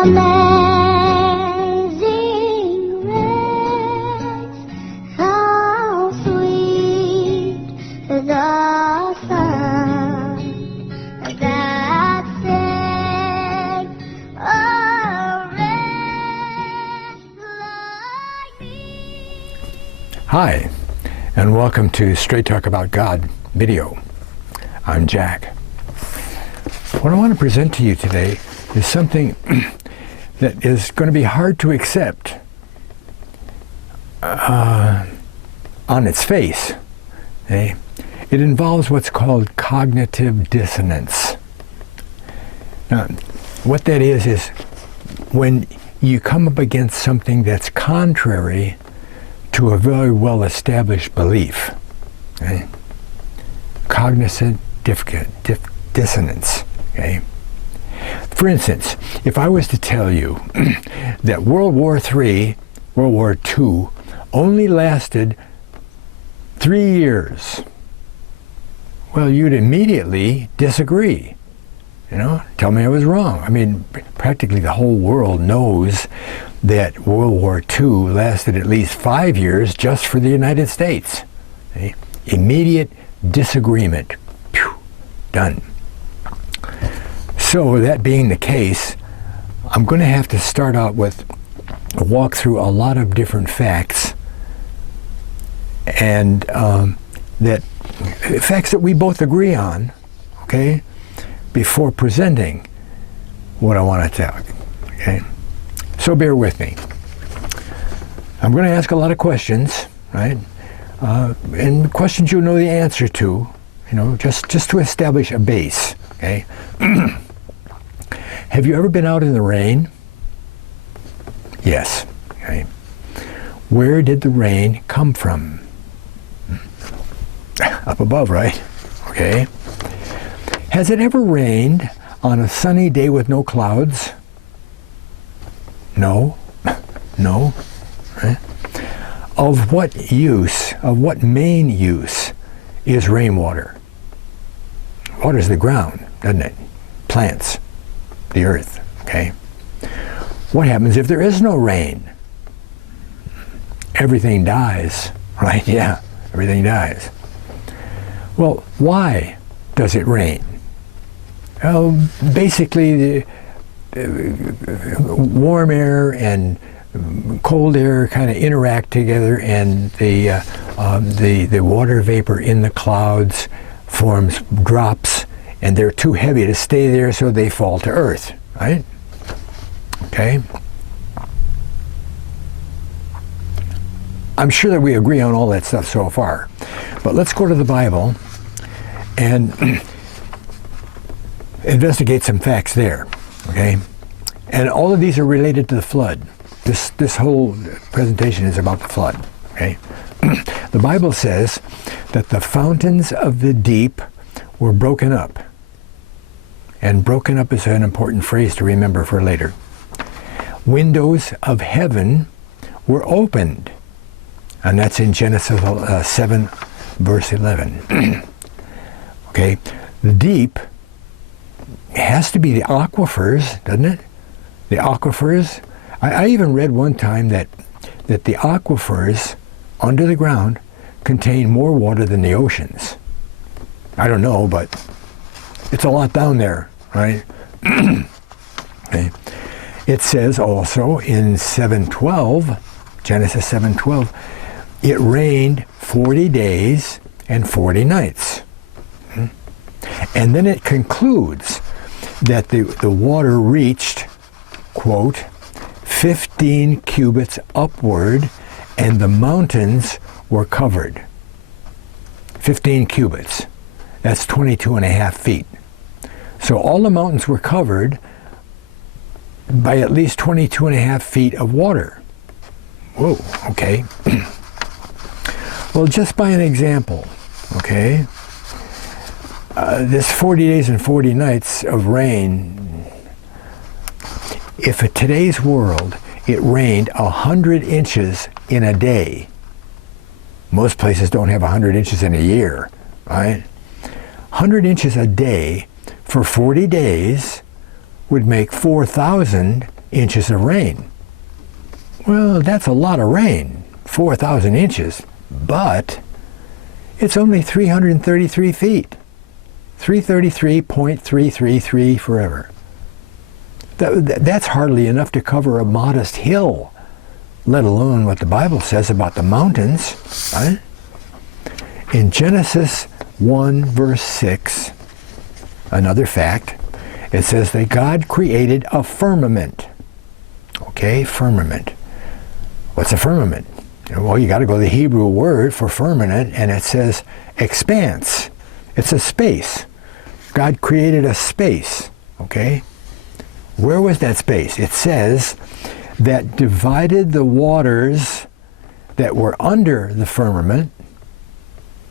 Amazing grace, how sweet the sound that saved a wretch like me. Hi, and welcome to Straight Talk About God video. I'm Jack. What I want to present to you today is something that is going to be hard to accept on its face. Okay? It involves what's called cognitive dissonance. Now, what that is when you come up against something that's contrary to a very well-established belief. Okay? Cognitive dissonance. Okay? For instance, if I was to tell you that World War II only lasted 3 years, well, you'd immediately disagree. Tell me I was wrong. I mean, practically the whole world knows that World War II lasted at least 5 years just for the United States. Okay? Immediate disagreement. Phew, done. So that being the case, I'm going to have to start out with a walk through a lot of different facts, and facts that we both agree on, okay, before presenting what I want to tell you. Okay, so bear with me. I'm going to ask a lot of questions, right? And questions you know the answer to, just to establish a base. Okay. Have you ever been out in the rain? Yes. Okay. Where did the rain come from? Up above, right? Okay. Has it ever rained on a sunny day with no clouds? No. No. Right? Of what main use is rainwater? Waters the ground, doesn't it? Plants, the earth, okay? What happens if there is no rain? Everything dies, right? Yeah, everything dies. Well, why does it rain? Well, basically, the warm air and cold air kind of interact together, and the water vapor in the clouds forms drops, and they're too heavy to stay there, so they fall to earth, right? Okay? I'm sure that we agree on all that stuff so far. But let's go to the Bible and investigate some facts there, okay? And all of these are related to the flood. This whole presentation is about the flood, okay? The Bible says that the fountains of the deep were broken up. And broken up is an important phrase to remember for later. Windows of heaven were opened. And that's in Genesis 7, verse 11. Okay, the deep has to be the aquifers, doesn't it? The aquifers. I even read one time that the aquifers under the ground contain more water than the oceans. I don't know, but it's a lot down there, right? Okay. It says also in 7:12, Genesis 7:12, it rained 40 days and 40 nights. And then it concludes that the water reached, quote, 15 cubits upward, and the mountains were covered. 15 cubits. That's 22.5 feet. So all the mountains were covered by at least 22.5 feet of water. Whoa, okay. Well, just by an example, okay, this 40 days and 40 nights of rain, if in today's world it rained 100 inches in a day, most places don't have 100 inches in a year, right? 100 inches a day for 40 days would make 4,000 inches of rain. Well, that's a lot of rain, 4,000 inches, but it's only 333 feet. 333.333 forever. That's hardly enough to cover a modest hill, let alone what the Bible says about the mountains, right? In Genesis 1 verse 6, another fact, it says that God created a firmament. Okay, firmament. What's a firmament? Well, you got to go to the Hebrew word for firmament, and it says expanse. It's a space. God created a space, okay? Where was that space? It says that divided the waters that were under the firmament,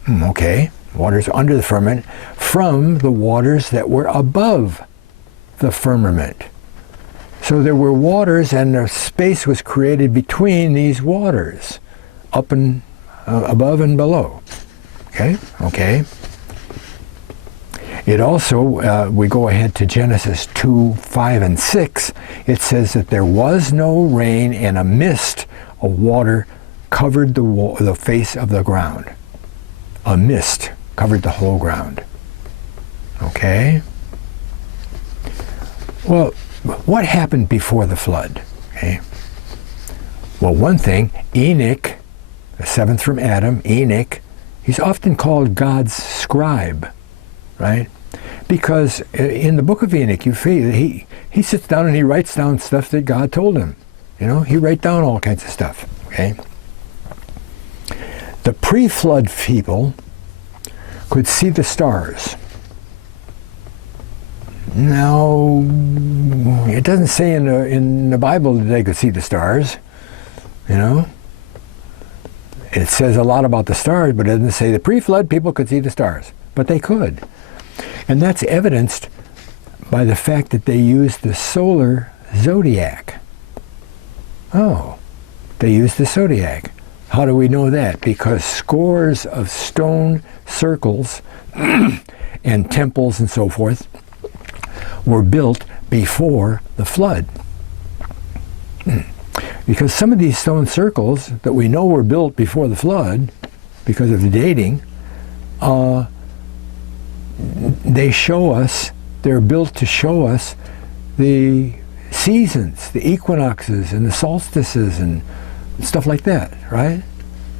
okay, waters under the firmament, from the waters that were above the firmament. So there were waters, and a space was created between these waters, up and above and below. Okay? Okay. It also, we go ahead to Genesis 2, 5, and 6. It says that there was no rain, and a mist of water covered the face of the ground. A mist covered the whole ground. Okay? Well, what happened before the flood? Okay? Well, one thing, Enoch, the seventh from Adam, Enoch, he's often called God's scribe, right? Because in the book of Enoch, he sits down and he writes down stuff that God told him. You know, he writes down all kinds of stuff, okay? The pre-flood people could see the stars. Now, it doesn't say in the Bible that they could see the stars, you know? It says a lot about the stars, but it doesn't say the pre-flood people could see the stars. But they could. And that's evidenced by the fact that they used the solar zodiac. Oh, they used the zodiac. How do we know that? Because scores of stone circles and temples and so forth were built before the flood. Because some of these stone circles that we know were built before the flood, because of the dating, they show us, they're built to show us the seasons, the equinoxes and the solstices and stuff like that, right?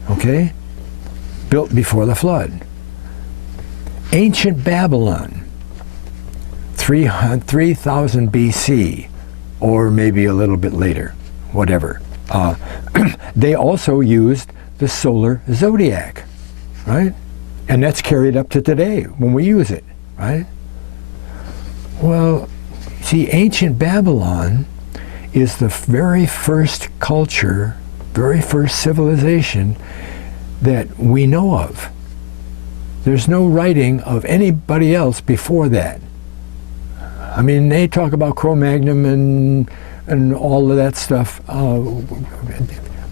Okay? Built before the flood. Ancient Babylon, 3000 BC, or maybe a little bit later, whatever. They also used the solar zodiac, right? And that's carried up to today when we use it, right? Well, see, ancient Babylon is the very first culture, very first civilization that we know of. There's no writing of anybody else before that. I mean, they talk about Cro-Magnon and all of that stuff.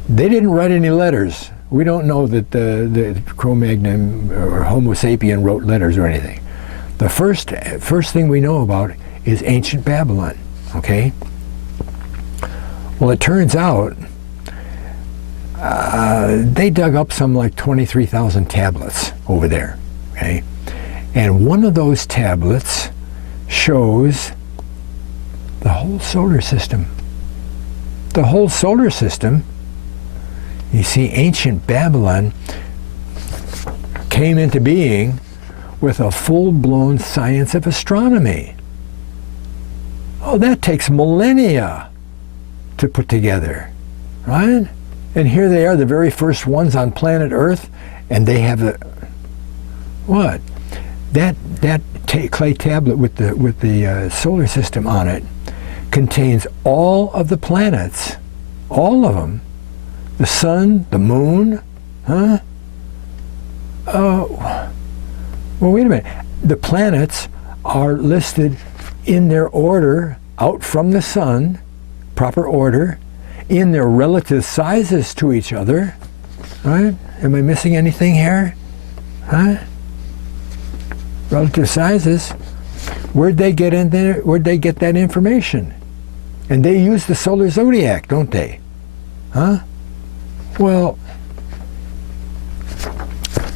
They didn't write any letters. We don't know that the Cro-Magnon or Homo sapien wrote letters or anything. The first thing we know about is ancient Babylon, okay? Well, it turns out they dug up some like 23,000 tablets over there, okay? And one of those tablets shows the whole solar system. The whole solar system. You see, ancient Babylon came into being with a full-blown science of astronomy. Oh, that takes millennia to put together, right? And here they are, the very first ones on planet Earth, and they have a what? That clay tablet with the solar system on it contains all of the planets, all of them. The sun, the moon, huh? Well, wait a minute. The planets are listed in their order out from the sun, proper order, in their relative sizes to each other, right? Am I missing anything here? Huh? Relative sizes. Where'd they get in there? Where'd they get that information? And they use the solar zodiac, don't they? Huh? Well,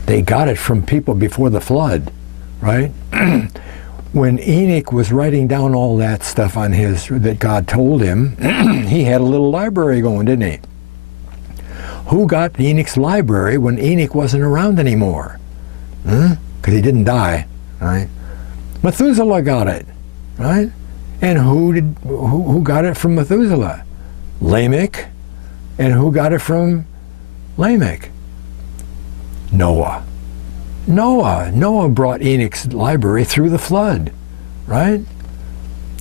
they got it from people before the flood, right? When Enoch was writing down all that stuff on that God told him, he had a little library going, didn't he? Who got Enoch's library when Enoch wasn't around anymore? Because he didn't die, right? Methuselah got it, right? And who got it from Methuselah? Lamech. And who got it from Lamech? Noah. Noah brought Enoch's library through the flood, right?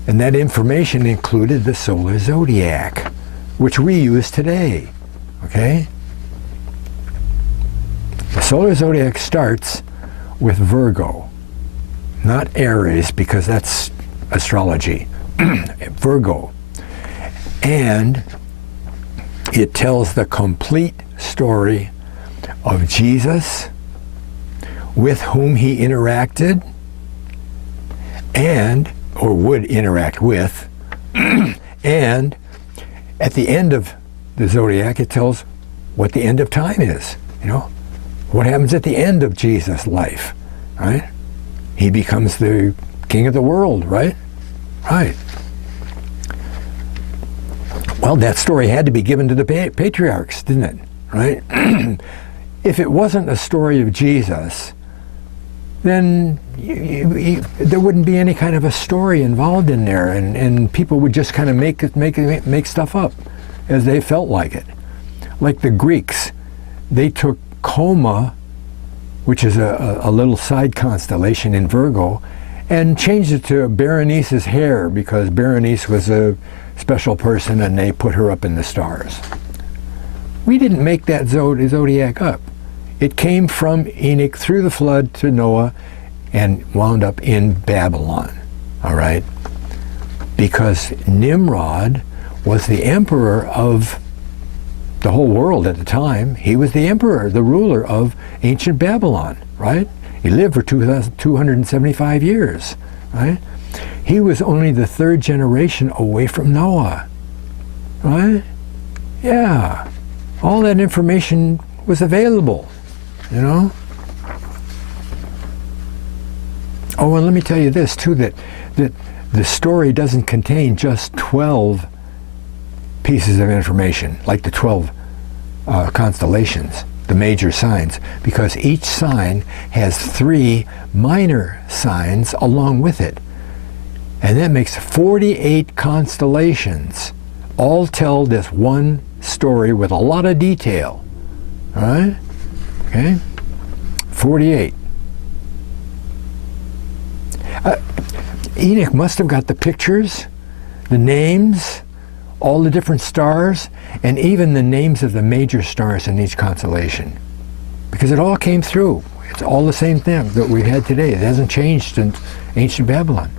And that information included the solar zodiac, which we use today, okay? The solar zodiac starts with Virgo, not Aries, because that's astrology. Virgo. And it tells the complete story of Jesus, with whom he interacted or would interact with, and at the end of the zodiac it tells what the end of time is, what happens at the end of Jesus' life, right? He becomes the king of the world, right? Right. Well, that story had to be given to the patriarchs, didn't it? Right? If it wasn't a story of Jesus, then there wouldn't be any kind of a story involved in there, and people would just kind of make stuff up as they felt like it. Like the Greeks, they took Coma, which is a little side constellation in Virgo, and changed it to Berenice's hair, because Berenice was a special person and they put her up in the stars. We didn't make that zodiac up. It came from Enoch through the flood to Noah and wound up in Babylon, all right? Because Nimrod was the emperor of the whole world at the time. He was the emperor, the ruler of ancient Babylon, right? He lived for 275 years, right? He was only the third generation away from Noah, right? Yeah, all that information was available, Oh, and let me tell you this too, that the story doesn't contain just 12 pieces of information, like the 12 constellations, the major signs, because each sign has 3 minor signs along with it. And that makes 48 constellations, all tell this one story with a lot of detail. All right? Okay? 48. Enoch must have got the pictures, the names, all the different stars, and even the names of the major stars in each constellation. Because it all came through. It's all the same thing that we had today. It hasn't changed since ancient Babylon.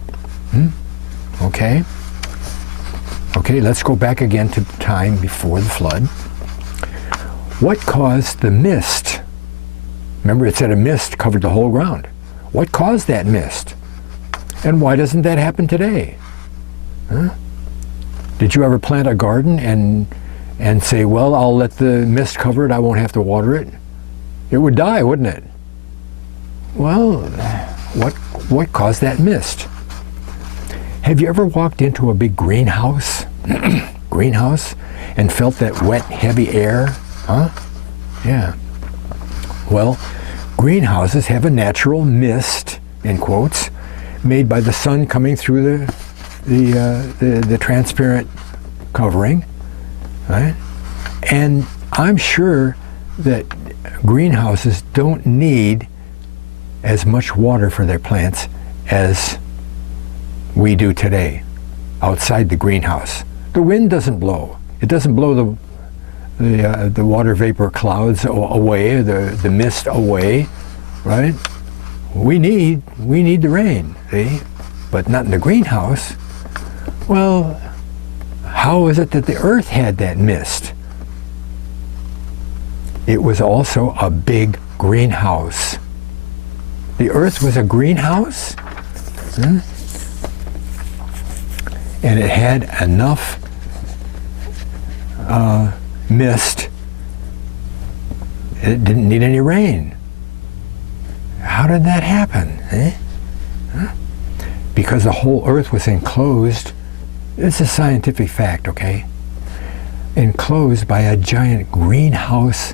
Okay? Okay, let's go back again to time before the flood. What caused the mist? Remember, it said a mist covered the whole ground. What caused that mist? And why doesn't that happen today? Huh? Did you ever plant a garden and say, well, I'll let the mist cover it, I won't have to water it? It would die, wouldn't it? Well, what caused that mist? Have you ever walked into a big greenhouse, and felt that wet, heavy air? Huh? Yeah. Well, greenhouses have a natural mist, in quotes, made by the sun coming through the transparent covering, right? And I'm sure that greenhouses don't need as much water for their plants as we do today outside the greenhouse. The wind doesn't blow. It doesn't blow the water vapor clouds away, the mist away, right? We need the rain, see? But not in the greenhouse. Well, how is it that the earth had that mist? It was also a big greenhouse. The earth was a greenhouse? and it had enough mist. It didn't need any rain. How did that happen? Huh? Because the whole earth was enclosed. It's a scientific fact, okay? Enclosed by a giant greenhouse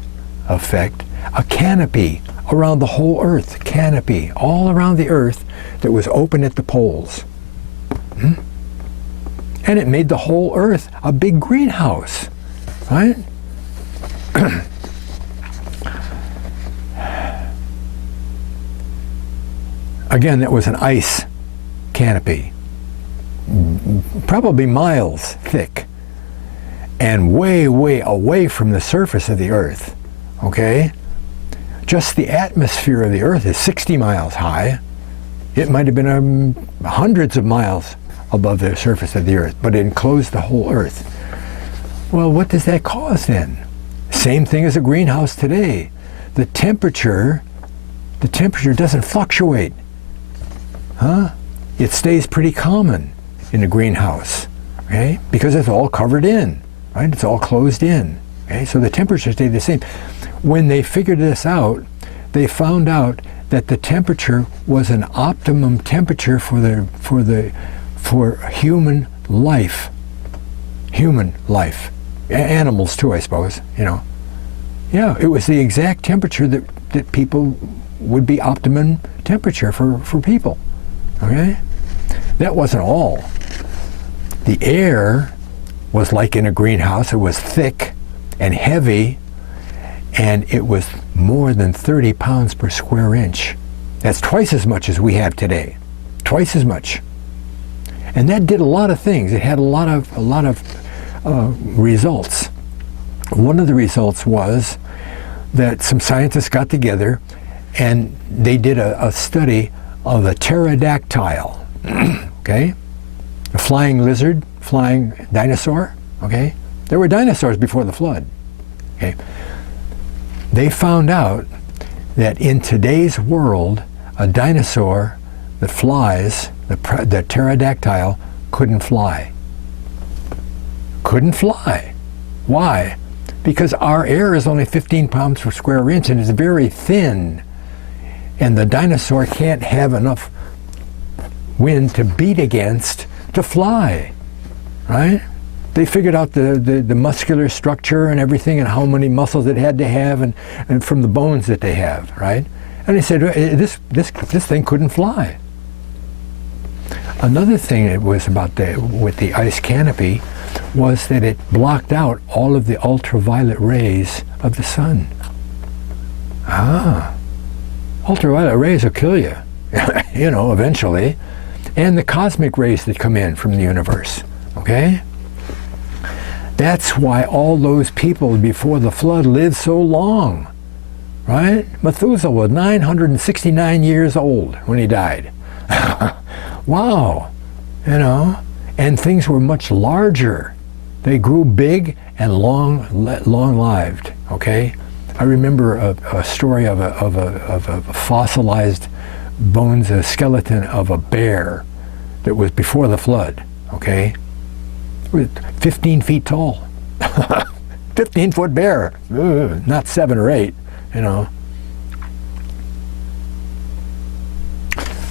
effect, a canopy around the whole earth, canopy all around the earth that was open at the poles. And it made the whole earth a big greenhouse, right? Again, that was an ice canopy, probably miles thick, and way, way away from the surface of the earth, okay? Just the atmosphere of the earth is 60 miles high. It might have been hundreds of miles above the surface of the earth, but it enclosed the whole earth. Well, what does that cause then? Same thing as a greenhouse today. The temperature doesn't fluctuate. It stays pretty common in a greenhouse, okay? Because it's all covered in, right? It's all closed in, okay? So the temperature stayed the same. When they figured this out, they found out that the temperature was an optimum temperature for human life. Human life. Animals too, I suppose, you know. Yeah, it was the exact temperature that people would be optimum temperature for people. Okay? That wasn't all. The air was like in a greenhouse. It was thick and heavy, and it was more than 30 pounds per square inch. That's twice as much as we have today. Twice as much. And that did a lot of things. It had a lot of results. One of the results was that some scientists got together and they did a study of a pterodactyl, okay? A flying lizard, flying dinosaur, okay? There were dinosaurs before the flood, okay? They found out that in today's world, a dinosaur that flies, the pterodactyl, couldn't fly. Couldn't fly. Why? Because our air is only 15 pounds per square inch and it's very thin. And the dinosaur can't have enough wind to beat against to fly, right? They figured out the muscular structure and everything and how many muscles it had to have and from the bones that they have, right? And they said, this thing couldn't fly. Another thing it was about with the ice canopy was that it blocked out all of the ultraviolet rays of the sun. Ultraviolet rays will kill you, you know, eventually. And the cosmic rays that come in from the universe, okay? That's why all those people before the flood lived so long, right? Methuselah was 969 years old when he died. Wow, you know? And things were much larger. They grew big and long-lived, okay? I remember a story of a fossilized bones, a skeleton of a bear that was before the flood, okay? It was 15 feet tall. 15-foot bear, not 7 or 8, you know.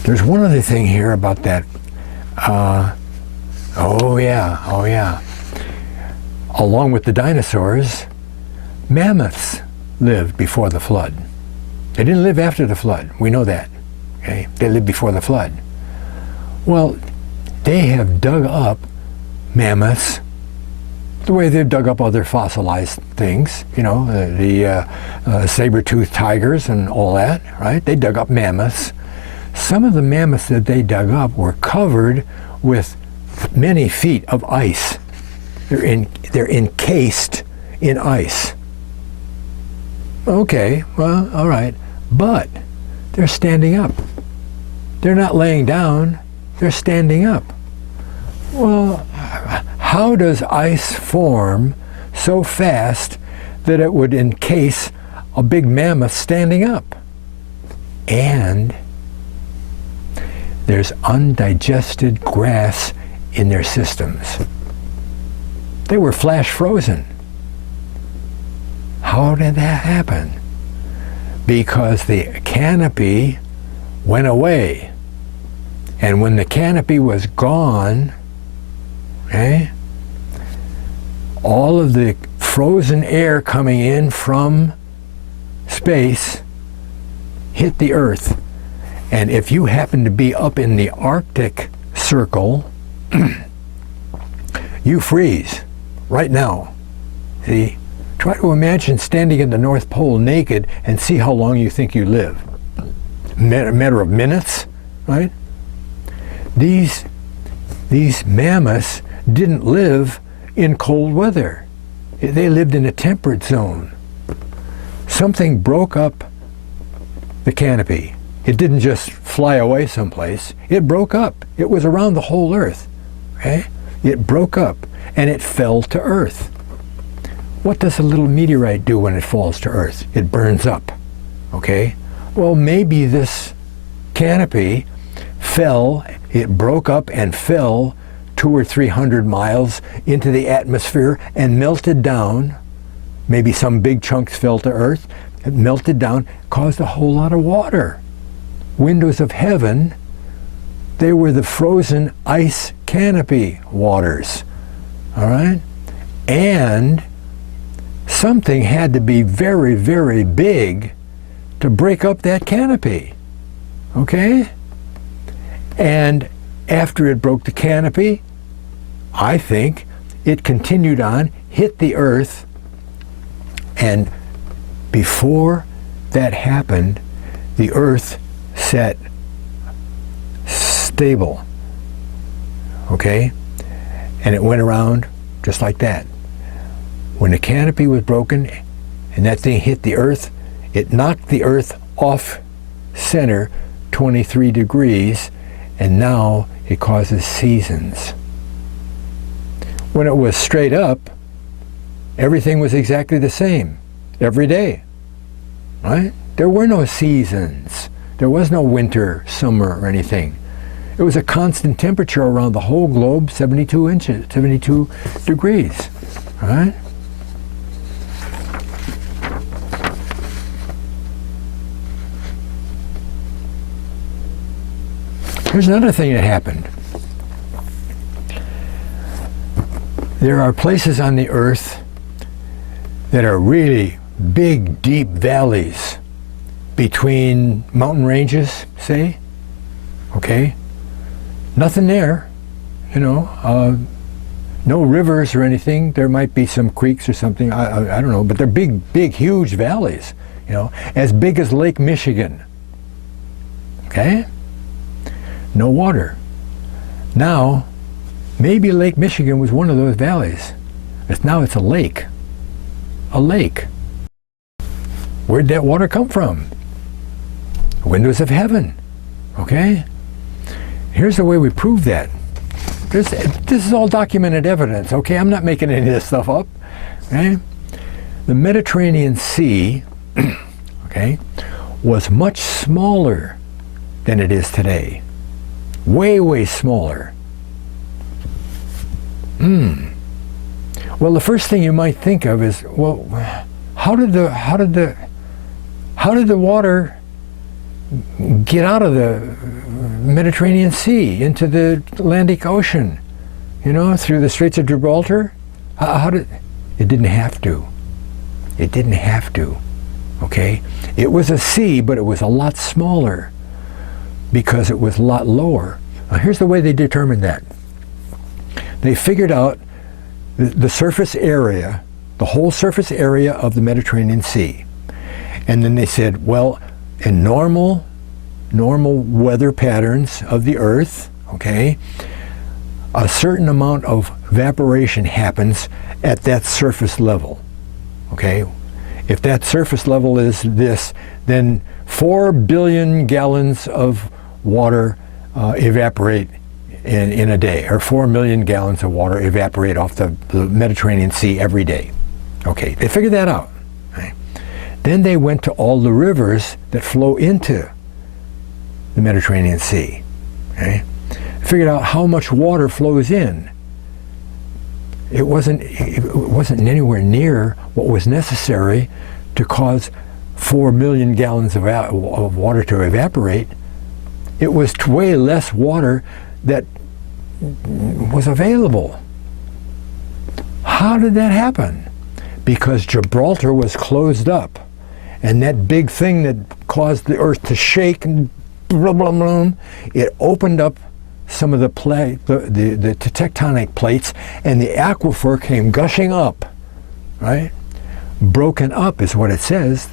There's one other thing here about that. Oh yeah. Along with the dinosaurs, mammoths lived before the flood. They didn't live after the flood. We know that. Okay? They lived before the flood. Well, they have dug up mammoths the way they've dug up other fossilized things, you know, the saber-toothed tigers and all that, right? They dug up mammoths. Some of the mammoths that they dug up were covered with many feet of ice. They're encased in ice. Okay, well, all right, but they're standing up. They're not laying down, they're standing up. Well, how does ice form so fast that it would encase a big mammoth standing up? And there's undigested grass in their systems. They were flash frozen. How did that happen? Because the canopy went away. And when the canopy was gone, okay, all of the frozen air coming in from space hit the Earth. And if you happen to be up in the Arctic Circle, you freeze right now. See? Try to imagine standing in the North Pole naked and see how long you think you live. A matter of minutes, right? These mammoths didn't live in cold weather. They lived in a temperate zone. Something broke up the canopy. It didn't just fly away someplace. It broke up. It was around the whole Earth. Okay? It broke up and it fell to Earth. What does a little meteorite do when it falls to Earth? It burns up. Okay? Well, maybe this canopy fell, it broke up and fell 200 or 300 miles into the atmosphere and melted down. Maybe some big chunks fell to Earth. It melted down, caused a whole lot of water. Windows of heaven, they were the frozen ice canopy waters. All right? And something had to be very, very big to break up that canopy. Okay? And after it broke the canopy, I think it continued on, hit the Earth, and before that happened, the Earth set stable. Okay? And it went around just like that. When the canopy was broken and that thing hit the Earth, it knocked the Earth off center 23 degrees, and now it causes seasons. When it was straight up, everything was exactly the same every day, right? There were no seasons. There was no winter, summer, or anything. It was a constant temperature around the whole globe, 72 degrees, right? Here's another thing that happened. There are places on the Earth that are really big, deep valleys between mountain ranges, say, okay? Nothing there, you know, no rivers or anything. There might be some creeks or something, I don't know, but they're big, big, huge valleys, you know, as big as Lake Michigan, okay? No water. Now, maybe Lake Michigan was one of those valleys. Now it's a lake. A lake. Where'd that water come from? Windows of heaven. Okay? Here's the way we prove that. This is all documented evidence, okay? I'm not making any of this stuff up. Okay? The Mediterranean Sea, okay, was much smaller than it is today. Way, way smaller. Well, the first thing you might think of is, well, how did the water get out of the Mediterranean Sea into the Atlantic Ocean? You know, through the Straits of Gibraltar? It didn't have to. It didn't have to. Okay? It was a sea, but it was a lot smaller because it was a lot lower. Now, here's the way they determined that. They figured out the surface area, the whole surface area of the Mediterranean Sea. And then they said, well, in normal weather patterns of the Earth, okay, a certain amount of evaporation happens at that surface level, okay? If that surface level is this, then 4 billion gallons of water evaporate in a day, or 4 million gallons of water evaporate off the Mediterranean Sea every day. Okay, they figured that out. Right? Then they went to all the rivers that flow into the Mediterranean Sea. Okay? figured out how much water flows in. It wasn't anywhere near what was necessary to cause 4 million gallons of water to evaporate. It was way less water that was available. How did that happen? Because Gibraltar was closed up, and that big thing that caused the earth to shake and blah, blah, blah, it opened up some of the tectonic plates, and the aquifer came gushing up, right? Broken up is what it says.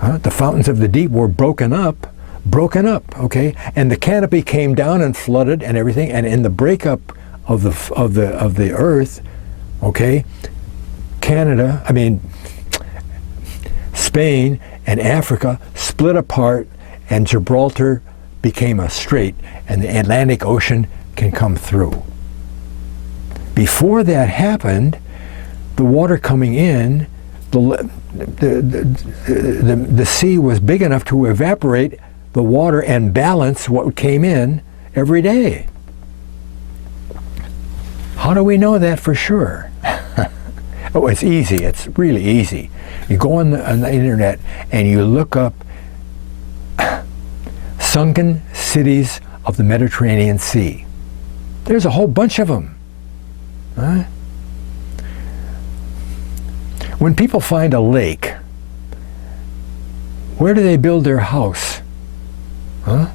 The fountains of the deep were broken up, okay? And the canopy came down and flooded and everything, and in the breakup of the earth, okay, Spain and Africa split apart, and Gibraltar became a strait, and the Atlantic Ocean can come through. Before that happened, the water coming in, the sea was big enough to evaporate the water and balance what came in every day. How do we know that for sure? Oh, it's easy. It's really easy. You go on the internet and you look up sunken cities of the Mediterranean Sea. There's a whole bunch of them. Huh? When people find a lake, where do they build their house? Huh?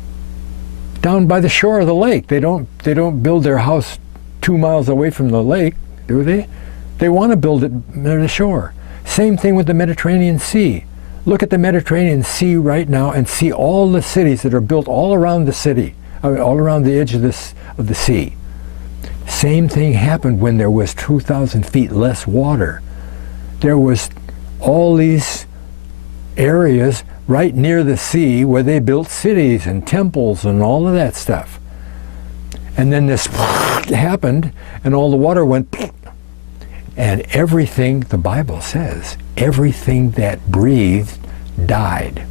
Down by the shore of the lake. They don't build their house 2 miles away from the lake, do they? They want to build it near the shore. Same thing with the Mediterranean Sea. Look at the Mediterranean Sea right now and see all the cities that are built all around the city, all around the edge of the sea. Same thing happened when there was 2,000 feet less water. There was all these areas right near the sea where they built cities and temples and all of that stuff. And then this happened, and all the water went, and everything, the Bible says, everything that breathed died,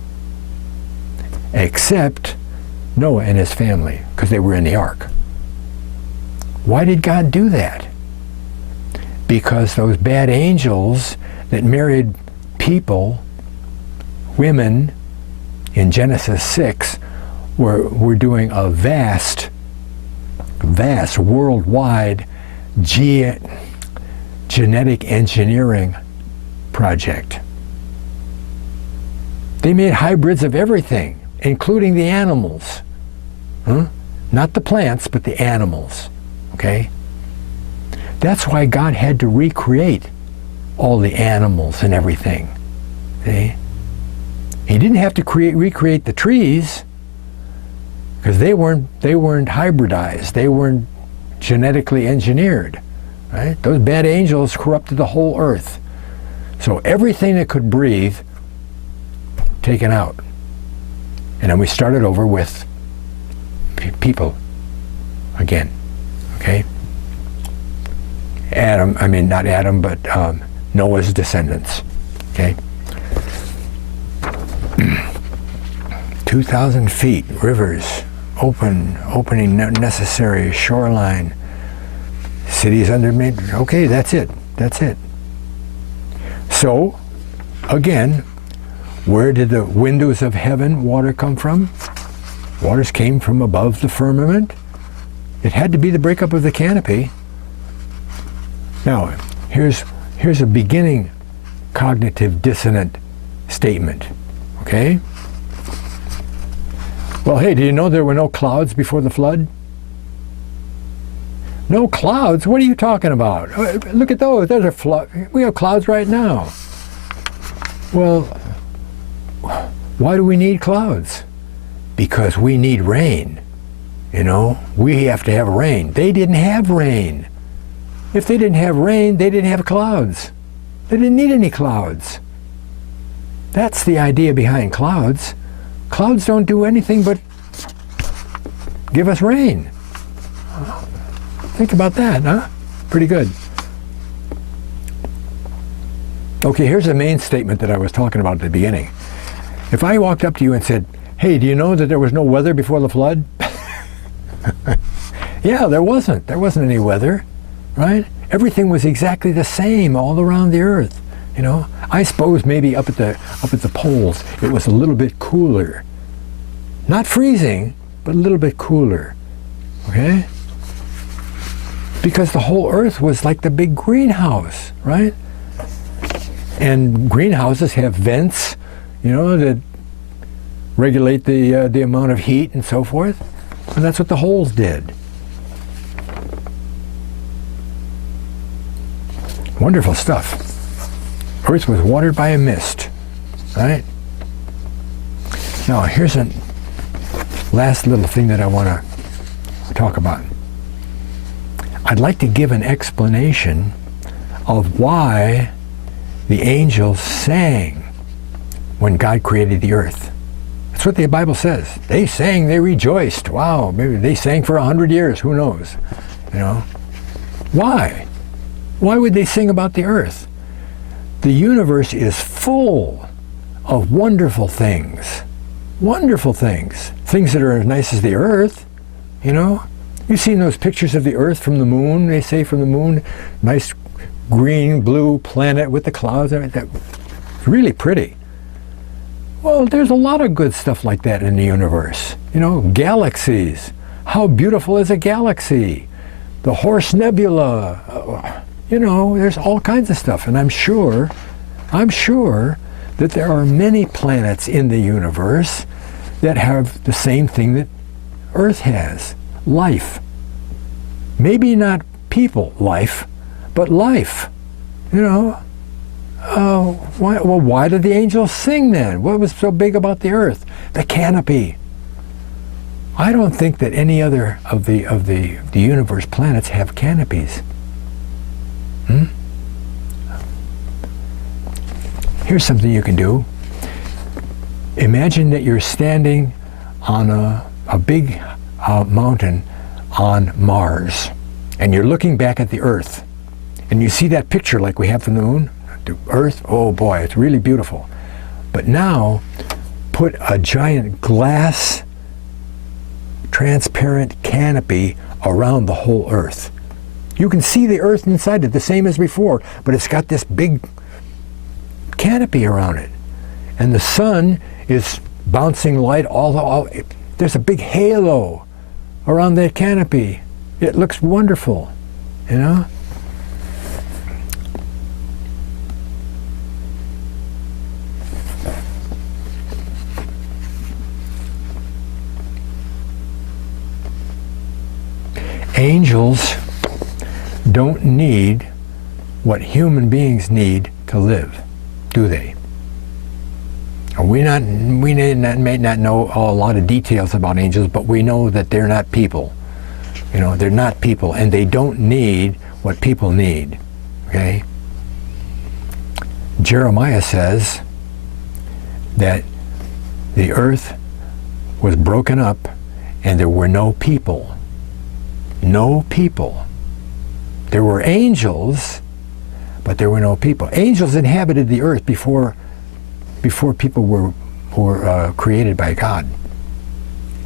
except Noah and his family, because they were in the ark. Why did God do that? Because those bad angels that married people, women, in Genesis 6, were doing a vast worldwide genetic engineering project. They made hybrids of everything, including the animals. Not the plants, but the animals. Okay? That's why God had to recreate all the animals and everything. See? He didn't have to recreate the trees, because they weren't hybridized. They weren't genetically engineered. Right? Those bad angels corrupted the whole earth. So everything that could breathe, taken out. And then we started over with people again. Okay? Not Adam, but Noah's descendants. Okay? 2,000 feet, rivers, opening necessary, shoreline, cities undermade. Okay, that's it. So, again, where did the windows of heaven water come from? Waters came from above the firmament. It had to be the breakup of the canopy. Now, here's a beginning cognitive dissonant statement. Okay? Well, hey, do you know there were no clouds before the flood? No clouds? What are you talking about? Look at those. There's a flood. We have clouds right now. Well, why do we need clouds? Because we need rain. You know, we have to have rain. They didn't have rain. If they didn't have rain, they didn't have clouds. They didn't need any clouds. That's the idea behind clouds. Clouds don't do anything but give us rain. Think about that, huh? Pretty good. Okay, here's the main statement that I was talking about at the beginning. If I walked up to you and said, hey, do you know that there was no weather before the flood? Yeah, there wasn't any weather, right? Everything was exactly the same all around the earth. You know, I suppose maybe up at the poles it was a little bit cooler. Not freezing, but a little bit cooler. Okay? Because the whole earth was like the big greenhouse, right? And greenhouses have vents, you know, that regulate the amount of heat and so forth. And that's what the holes did. Wonderful stuff. Earth was watered by a mist, right? Now, here's a last little thing that I want to talk about. I'd like to give an explanation of why the angels sang when God created the earth. That's what the Bible says. They sang, they rejoiced. Wow, maybe they sang for 100 years, who knows? You know? Why? Why would they sing about the earth? The universe is full of wonderful things. Wonderful things. Things that are as nice as the earth, you know? You've seen those pictures of the earth from the moon, they say from the moon, nice green, blue planet with the clouds and everything. It's really pretty. Well, there's a lot of good stuff like that in the universe. You know, galaxies. How beautiful is a galaxy? The Horse Nebula. You know, there's all kinds of stuff. And I'm sure that there are many planets in the universe that have the same thing that Earth has. Life. Maybe not people life, but life. You know, why did the angels sing then? What was so big about the earth? The canopy. I don't think that any other of the universe planets have canopies. Here's something you can do. Imagine that you're standing on a big mountain on Mars, and you're looking back at the Earth, and you see that picture like we have from the moon, the Earth. Oh boy, it's really beautiful. But now, put a giant glass, transparent canopy around the whole Earth. You can see the Earth inside it the same as before, but it's got this big canopy around it, and the sun is bouncing light there's a big halo around that canopy. It looks wonderful, you know? Angels don't need what human beings need to live, do they? We may not know a lot of details about angels, but we know that they're not people. You know, they're not people, and they don't need what people need. Okay? Jeremiah says that the earth was broken up and there were no people. No people. There were angels, but there were no people. Angels inhabited the earth before people were created by God.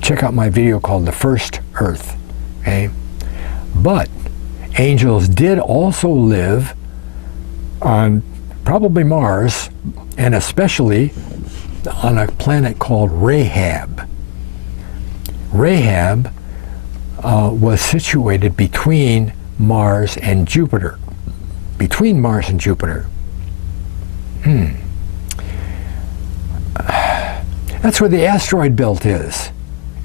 Check out my video called The First Earth. Okay? But angels did also live on probably Mars, and especially on a planet called Rahab. Rahab was situated between Mars and Jupiter. Between Mars and Jupiter. That's where the asteroid belt is.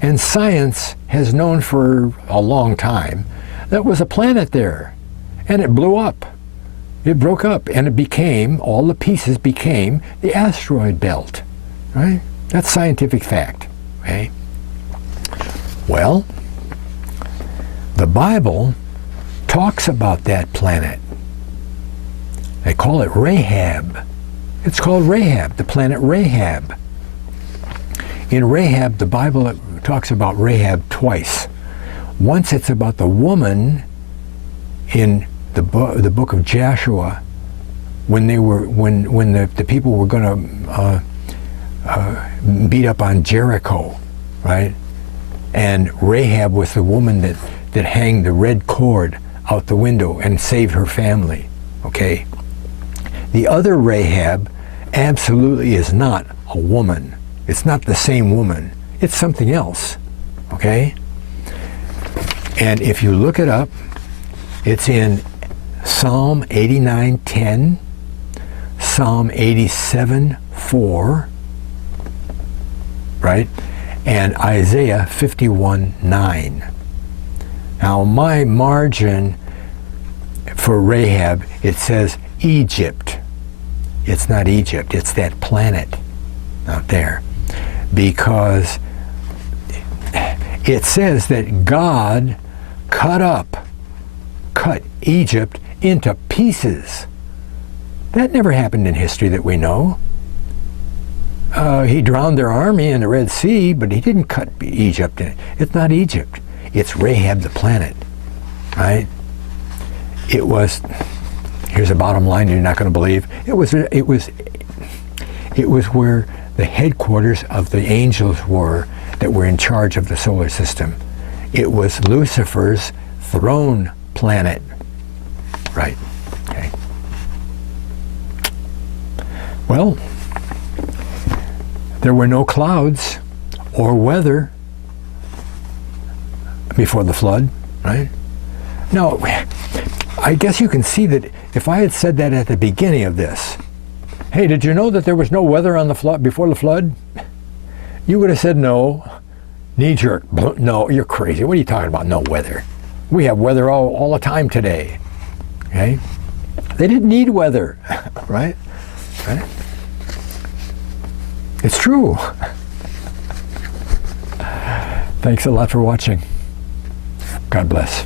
And science has known for a long time that was a planet there. And it blew up. It broke up, and it became, all the pieces became the asteroid belt. Right? That's scientific fact. Okay? Well, the Bible talks about that planet. They call it Rahab. It's called Rahab, the planet Rahab. In Rahab, the Bible talks about Rahab twice. Once it's about the woman in the book of Joshua, when the people were going to beat up on Jericho, right? And Rahab was the woman that that hanged the red cord out the window and saved her family. Okay? The other Rahab absolutely is not a woman. It's not the same woman. It's something else. Okay? And if you look it up, it's in Psalm 89:10, Psalm 87:4, right? And Isaiah 51:9. Now my margin for Rahab, it says Egypt. It's not Egypt, it's that planet out there. Because it says that God cut Egypt into pieces. That never happened in history that we know. He drowned their army in the Red Sea, but he didn't cut Egypt in. It's not Egypt. It's Rahab the planet, right? It was, here's a bottom line you're not going to believe. It was where the headquarters of the angels were that were in charge of the solar system. It was Lucifer's throne planet. Right. Okay. Well, there were no clouds or weather before the flood, right? Now, I guess you can see that if I had said that at the beginning of this, hey, did you know that there was no weather on the flood before the flood? You would have said no. Knee jerk. No, you're crazy. What are you talking about? No weather. We have weather all the time today. Okay? They didn't need weather, right? Right? It's true. Thanks a lot for watching. God bless.